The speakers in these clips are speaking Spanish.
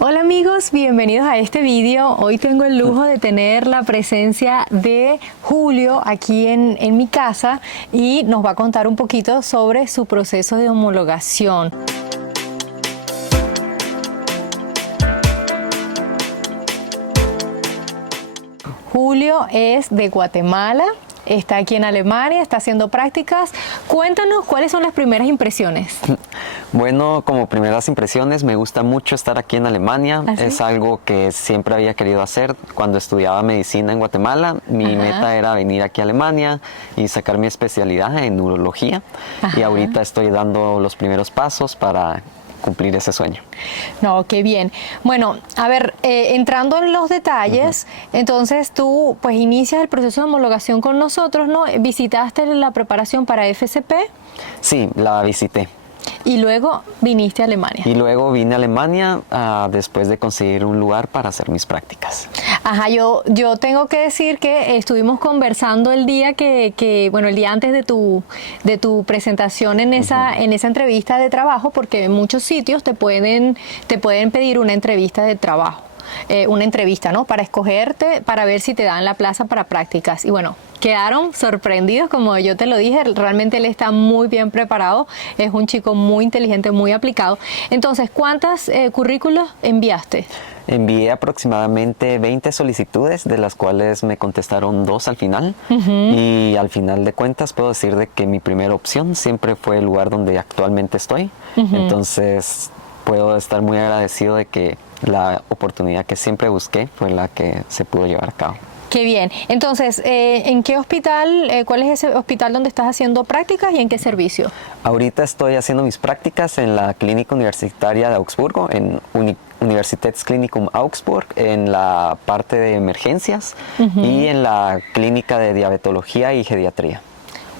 Hola amigos, bienvenidos a este vídeo. Hoy tengo el lujo de tener la presencia de Julio aquí en mi casa y nos va a contar un poquito sobre su proceso de homologación. Julio es de Guatemala, está aquí en Alemania, está haciendo prácticas. Cuéntanos cuáles son las primeras impresiones. Bueno, como primeras impresiones, me gusta mucho estar aquí en Alemania. ¿Ah, sí? Es algo que siempre había querido hacer cuando estudiaba medicina en Guatemala. Mi meta era venir aquí a Alemania y sacar mi especialidad en neurología. Y ahorita estoy dando los primeros pasos para cumplir ese sueño. No, qué bien. Bueno, a ver, entrando en los detalles, entonces tú pues inicias el proceso de homologación con nosotros, ¿no? ¿Visitaste la preparación para FCP? Sí, la visité. Y luego viniste a Alemania. Y luego vine a Alemania después de conseguir un lugar para hacer mis prácticas. Ajá, yo tengo que decir que estuvimos conversando el día bueno, el día antes de tu presentación en esa entrevista de trabajo, porque en muchos sitios te pueden pedir una entrevista de trabajo. Una entrevista, ¿no? Para escogerte, para ver si te dan la plaza para prácticas. Y bueno, quedaron sorprendidos, como yo te lo dije, realmente él está muy bien preparado, es un chico muy inteligente, muy aplicado. Entonces, ¿cuántas currículos enviaste? Envié aproximadamente 20 solicitudes, de las cuales me contestaron 2 al final. Y al final de cuentas puedo decir de que mi primera opción siempre fue el lugar donde actualmente estoy. Entonces puedo estar muy agradecido de que la oportunidad que siempre busqué fue la que se pudo llevar a cabo. Qué bien. Entonces, ¿en qué hospital, cuál es ese hospital donde estás haciendo prácticas y en qué servicio? Ahorita estoy haciendo mis prácticas en la Clínica Universitaria de Augsburgo, en Universitätsklinikum Augsburg, en la parte de emergencias y en la clínica de diabetología y geriatría.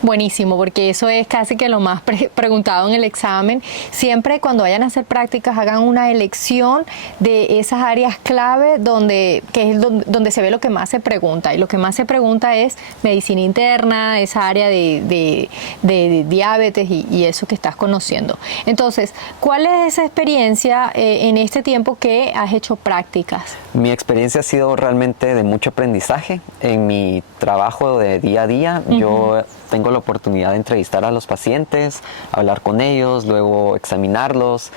Buenísimo, porque eso es casi que lo más preguntado en el examen. Siempre cuando vayan a hacer prácticas hagan una elección de esas áreas clave donde se ve lo que más se pregunta. Y lo que más se pregunta es medicina interna, esa área de diabetes y eso que estás conociendo. Entonces, ¿cuál es esa experiencia en este tiempo que has hecho prácticas? Mi experiencia ha sido realmente de mucho aprendizaje. En mi trabajo de día a día, yo tengo la oportunidad de entrevistar a los pacientes, hablar con ellos, luego examinarlos.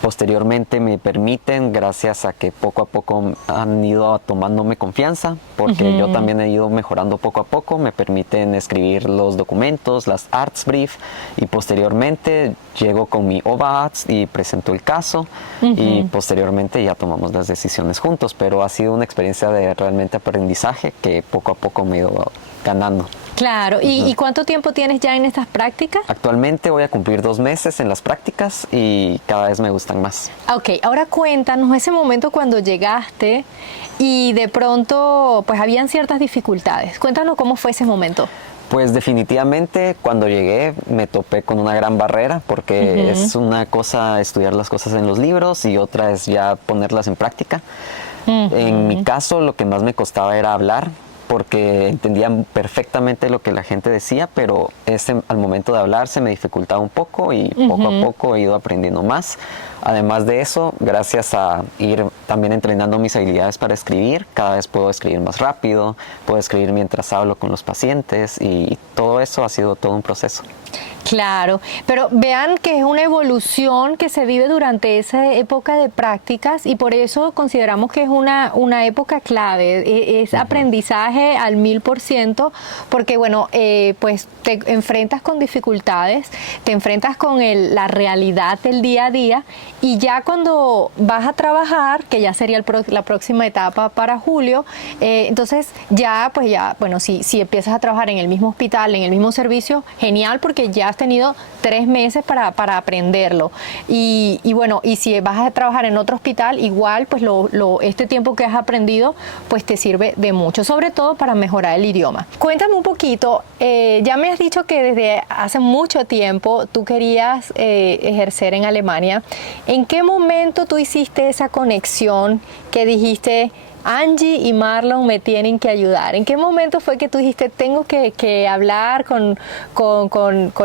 Posteriormente me permiten, gracias a que poco a poco han ido tomándome confianza, porque yo también he ido mejorando poco a poco, me permiten escribir los documentos, las Arztbrief, y posteriormente llego con mi OVA-Arzt y presento el caso, y posteriormente ya tomamos las decisiones juntos, pero ha sido una experiencia de realmente aprendizaje que poco a poco me he ido ganando. Claro, ¿y cuánto tiempo tienes ya en estas prácticas? Actualmente voy a cumplir 2 meses en las prácticas y cada vez me gustan más. Ok, ahora cuéntanos ese momento cuando llegaste y de pronto pues habían ciertas dificultades. Cuéntanos cómo fue ese momento. Pues definitivamente cuando llegué me topé con una gran barrera, porque es una cosa estudiar las cosas en los libros y otra es ya ponerlas en práctica. En mi caso lo que más me costaba era hablar, porque entendía perfectamente lo que la gente decía, pero al momento de hablar se me dificultaba un poco y poco a poco he ido aprendiendo más. Además de eso, gracias a ir también entrenando mis habilidades para escribir, cada vez puedo escribir más rápido, puedo escribir mientras hablo con los pacientes y todo eso ha sido todo un proceso. Claro, pero vean que es una evolución que se vive durante esa época de prácticas y por eso consideramos que es una época clave, es aprendizaje al 1000%, porque bueno, pues te enfrentas con dificultades, te enfrentas con la realidad del día a día y ya cuando vas a trabajar, que ya sería la próxima etapa para Julio, entonces ya, pues ya, bueno, si empiezas a trabajar en el mismo hospital, en el mismo servicio, genial, porque ya has tenido 3 meses para aprenderlo. Y bueno, y si vas a trabajar en otro hospital, igual, pues este tiempo que has aprendido, pues te sirve de mucho, sobre todo para mejorar el idioma. Cuéntame un poquito, ya me has dicho que desde hace mucho tiempo tú querías ejercer en Alemania. ¿En qué momento tú hiciste esa conexión que dijiste, Angie y Marlon me tienen que ayudar. ¿En qué momento fue que tú dijiste, tengo que hablar con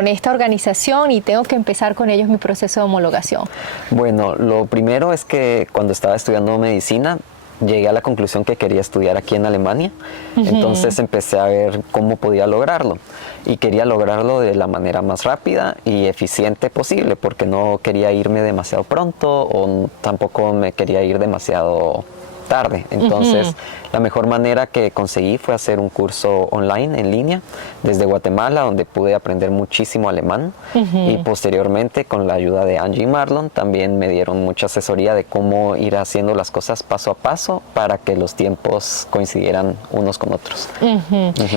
esta organización y tengo que empezar con ellos mi proceso de homologación? Bueno, lo primero es que cuando estaba estudiando medicina, llegué a la conclusión que quería estudiar aquí en Alemania. Entonces empecé a ver cómo podía lograrlo. Y quería lograrlo de la manera más rápida y eficiente posible, porque no quería irme demasiado pronto o tampoco me quería ir demasiado tarde. Entonces, la mejor manera que conseguí fue hacer un curso online, en línea, desde Guatemala, donde pude aprender muchísimo alemán. Y posteriormente, con la ayuda de Angie y Marlon, también me dieron mucha asesoría de cómo ir haciendo las cosas paso a paso para que los tiempos coincidieran unos con otros.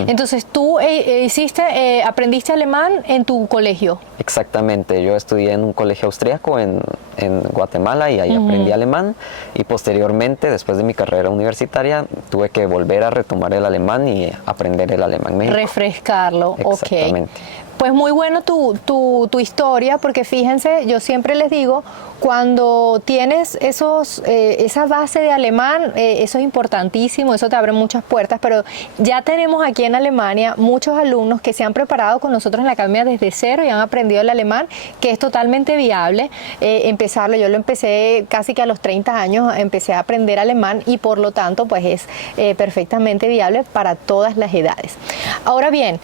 Entonces, tú aprendiste alemán en tu colegio. Exactamente, yo estudié en un colegio austriaco en Guatemala y ahí aprendí alemán, y posteriormente, después de mi carrera universitaria, tuve que volver a retomar el alemán y aprender el alemán en México. Refrescarlo, Exactamente. ok. Pues muy bueno tu historia, porque fíjense, yo siempre les digo, cuando tienes esa base de alemán, eso es importantísimo, eso te abre muchas puertas, pero ya tenemos aquí en Alemania muchos alumnos que se han preparado con nosotros en la academia desde cero y han aprendido el alemán, que es totalmente viable empezarlo. Yo lo empecé casi que a los 30 años, empecé a aprender alemán y por lo tanto pues es perfectamente viable para todas las edades. Ahora bien,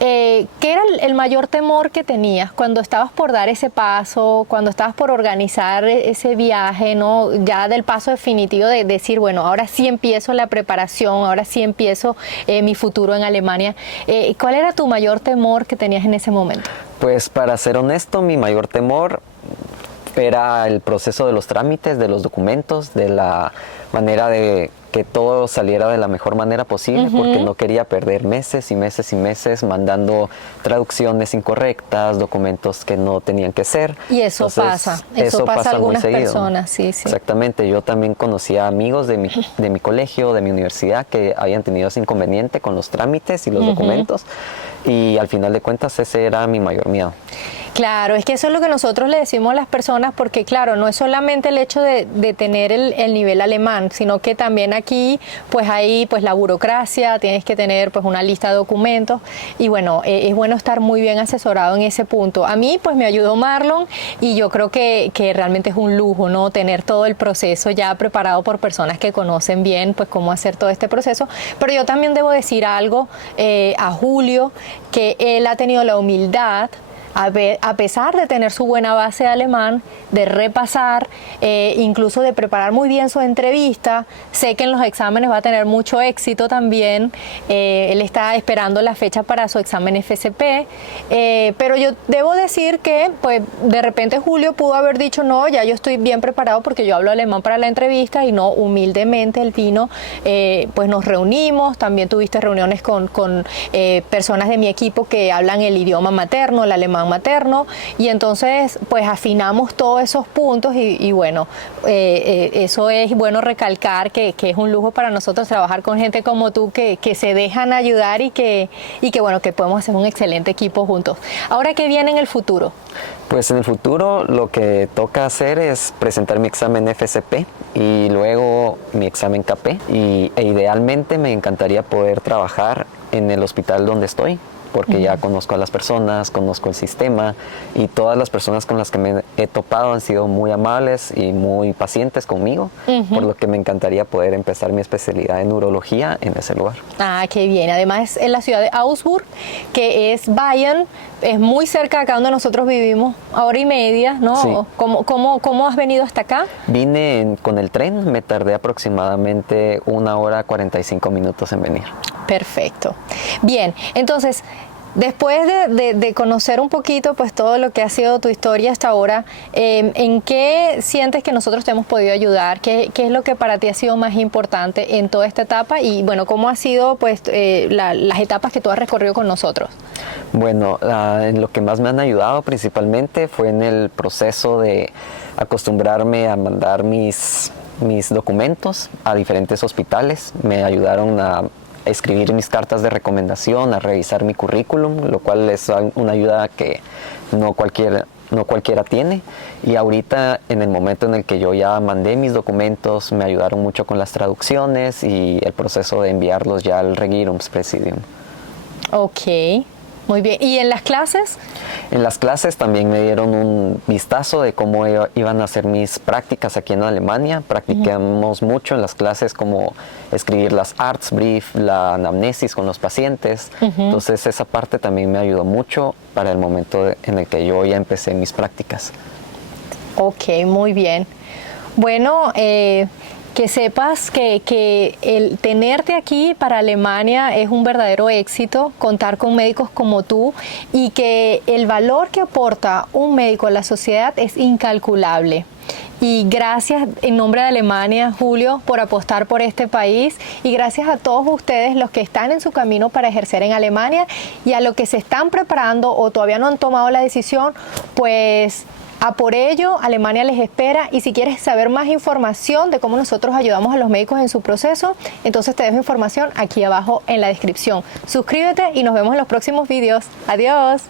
¿qué era el mayor temor que tenías cuando estabas por dar ese paso, cuando estabas por organizar ese viaje, ¿no? Ya del paso definitivo de decir, bueno, ahora sí empiezo la preparación, ahora sí empiezo mi futuro en Alemania? ¿Cuál era tu mayor temor que tenías en ese momento? Pues para ser honesto, mi mayor temor era el proceso de los trámites, de los documentos, de la manera de que todo saliera de la mejor manera posible, porque no quería perder meses y meses y meses mandando traducciones incorrectas, documentos que no tenían que ser. Y eso pasa a algunas personas, sí. Exactamente, yo también conocía amigos de mi colegio, de mi universidad, que habían tenido ese inconveniente con los trámites y los documentos, y al final de cuentas ese era mi mayor miedo. Claro, es que eso es lo que nosotros le decimos a las personas, porque claro, no es solamente el hecho de tener el nivel alemán, sino que también aquí pues hay pues la burocracia, tienes que tener pues una lista de documentos y bueno, es bueno estar muy bien asesorado en ese punto. A mí pues me ayudó Marlon y yo creo que realmente es un lujo, ¿no? Tener todo el proceso ya preparado por personas que conocen bien pues cómo hacer todo este proceso, pero yo también debo decir algo a Julio, que él ha tenido la humildad, a pesar de tener su buena base de alemán, de repasar, incluso de preparar muy bien su entrevista. Sé que en los exámenes va a tener mucho éxito también. Él está esperando la fecha para su examen FSP, pero yo debo decir que pues de repente Julio pudo haber dicho, no, ya yo estoy bien preparado porque yo hablo alemán para la entrevista, y no, humildemente él vino, pues nos reunimos, también tuviste reuniones con personas de mi equipo que hablan el idioma materno, el alemán materno, y entonces pues afinamos todos esos puntos y bueno, eso es bueno recalcar que es un lujo para nosotros trabajar con gente como tú que se dejan ayudar y que bueno, que podemos hacer un excelente equipo juntos. Ahora, ¿qué viene en el futuro? Pues en el futuro lo que toca hacer es presentar mi examen FSP y luego mi examen KP, e idealmente me encantaría poder trabajar en el hospital donde estoy, porque ya conozco a las personas, conozco el sistema, y todas las personas con las que me he topado han sido muy amables y muy pacientes conmigo, por lo que me encantaría poder empezar mi especialidad en neurología en ese lugar. Ah, qué bien. Además es en la ciudad de Augsburg, que es Bayern, es muy cerca de acá donde nosotros vivimos, hora y media, ¿no? Sí. ¿Cómo has venido hasta acá? Vine con el tren, me tardé aproximadamente 1 hora 45 minutos en venir. Perfecto. Bien, entonces, después de conocer un poquito pues todo lo que ha sido tu historia hasta ahora, ¿en qué sientes que nosotros te hemos podido ayudar? ¿Qué es lo que para ti ha sido más importante en toda esta etapa? Y bueno, ¿cómo ha sido pues las etapas que tú has recorrido con nosotros? Bueno, en lo que más me han ayudado principalmente fue en el proceso de acostumbrarme a mandar mis documentos a diferentes hospitales. Me ayudaron a escribir mis cartas de recomendación, a revisar mi currículum, lo cual es una ayuda que no cualquier no cualquiera tiene. Y ahorita, en el momento en el que yo ya mandé mis documentos, me ayudaron mucho con las traducciones y el proceso de enviarlos ya al Regierungspresidium. Ok, muy bien. ¿Y en las clases? En las clases también me dieron un vistazo de cómo iban a ser mis prácticas aquí en Alemania. Practicamos mucho en las clases como escribir las Arztbrief, la anamnesis con los pacientes. Entonces esa parte también me ayudó mucho para el momento en el que yo ya empecé mis prácticas. Ok, muy bien. Bueno, que sepas que el tenerte aquí para Alemania es un verdadero éxito, contar con médicos como tú, y que el valor que aporta un médico a la sociedad es incalculable. Y gracias en nombre de Alemania, Julio, por apostar por este país, y gracias a todos ustedes los que están en su camino para ejercer en Alemania y a los que se están preparando o todavía no han tomado la decisión, pues a por ello, Alemania les espera. Y si quieres saber más información de cómo nosotros ayudamos a los médicos en su proceso, entonces te dejo información aquí abajo en la descripción. Suscríbete y nos vemos en los próximos videos. Adiós.